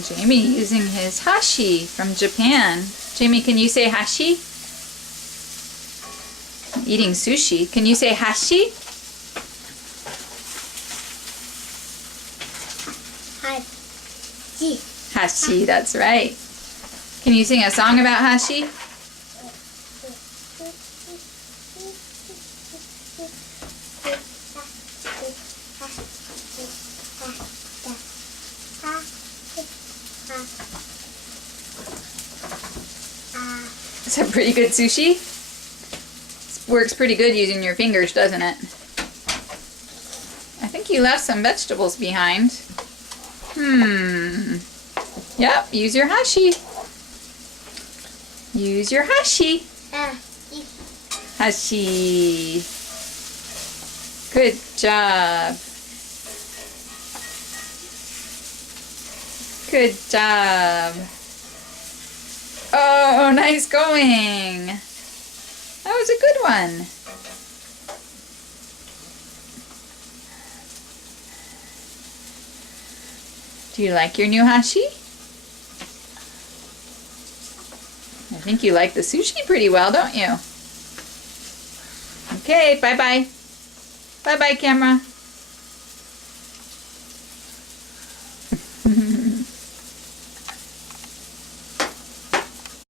Jamie using his hashi from Japan. Jamie, can you say hashi? Eating sushi. Can you say hashi? Hashi. Hashi, that's right. Can you sing a song about hashi? Is that pretty good sushi? Works pretty good using your fingers, doesn't it? I think you left some vegetables behind. Yep, use your hashi. Use your hashi. Hashi. Good job. Good job. Oh, nice going. That was a good one. Do you like your new hashi? I think you like the sushi pretty well, don't you? Okay, bye-bye. Bye-bye, camera.